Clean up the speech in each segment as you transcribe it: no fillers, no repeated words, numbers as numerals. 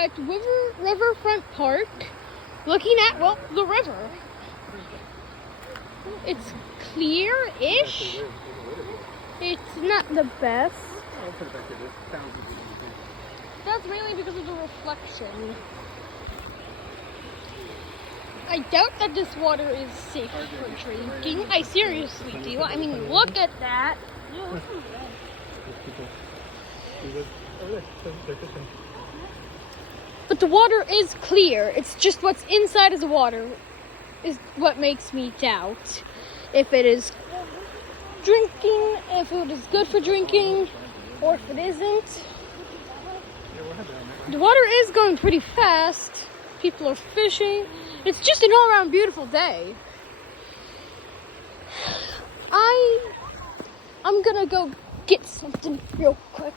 at Riverfront Park, looking at, well, the river. It's clear-ish. It's not the best. That's mainly because of the reflection. I doubt that this water is safe for drinking. I seriously do. I mean, look at that. But the water is clear. It's just what's inside of the water is what makes me doubt if it is drinking, if it is good for drinking, or if it isn't. The water is going pretty fast. People are fishing. It's just an all-around beautiful day. I'm gonna go get something real quick.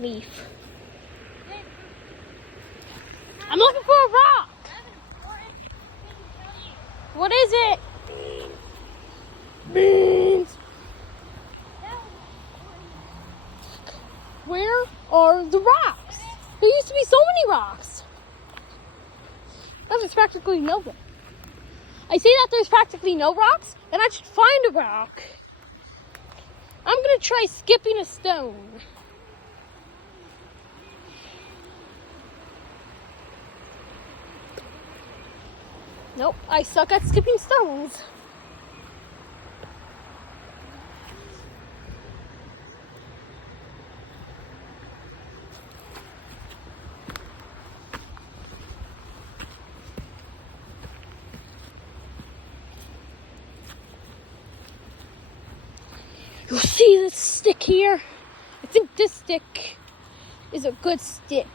Leaf. I'm looking for a rock. What is it? Beans. Where are the rocks? There used to be so many rocks. Now there's practically no one. I say that there's practically no rocks, and I should find a rock. I'm gonna try skipping a stone. Nope, I suck at skipping stones. You'll see this stick here. I think this stick is a good stick.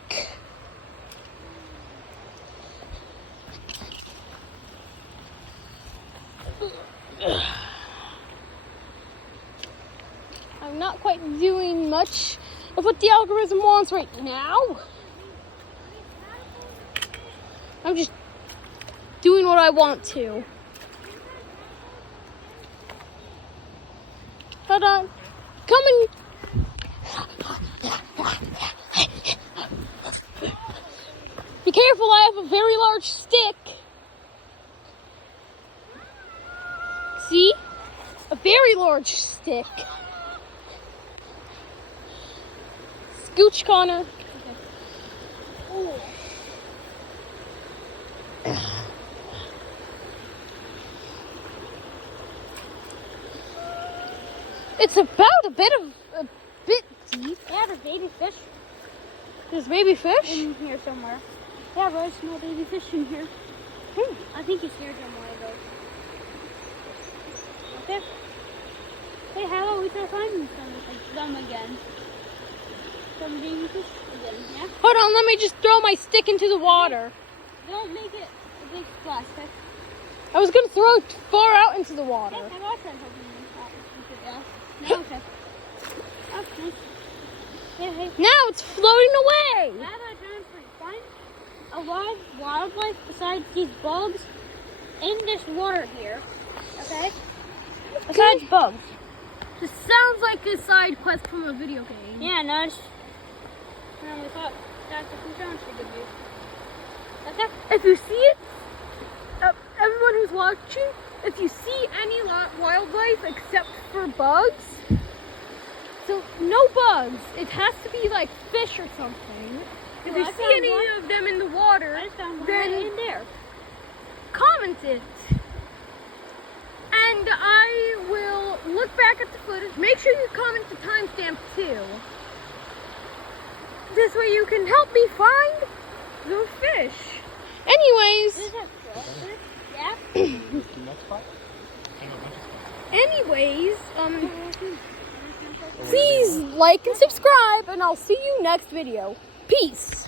I'm not quite doing much of what the algorithm wants right now. I'm just doing what I want to. Hold on. Coming. Be careful, I have a very large stick. See? A very large stick. Scooch, Connor. Okay. It's about a bit deep. Yeah, there's baby fish. There's baby fish? In here somewhere. Yeah, there's small baby fish in here. I think he scared them one of those. Okay. Hey, how about we try finding them again? Some baby fish again, yeah? Hold on, let me just throw my stick into the water. Don't make it a big splash, okay? I was going to throw it far out into the water. Hey, how about that? No, okay. That's nice. Hey. Now it's floating away. Now that I'm trying to find a lot of wildlife besides these bugs in this water here, okay? Besides bugs. This sounds like a side quest from a video game. Yeah, nice. And we thought that's a few sounds we could do. Okay? If you see it, everyone who's watching, if you see any wildlife except for bugs, so no bugs, it has to be like fish or something. If Well, you see any of them in the water, then in there. comment it. And I will look back at the footage. Make sure you comment the timestamp too. This way you can help me find the fish. Anyways. Anyways, please like and subscribe, and I'll see you next video. Peace.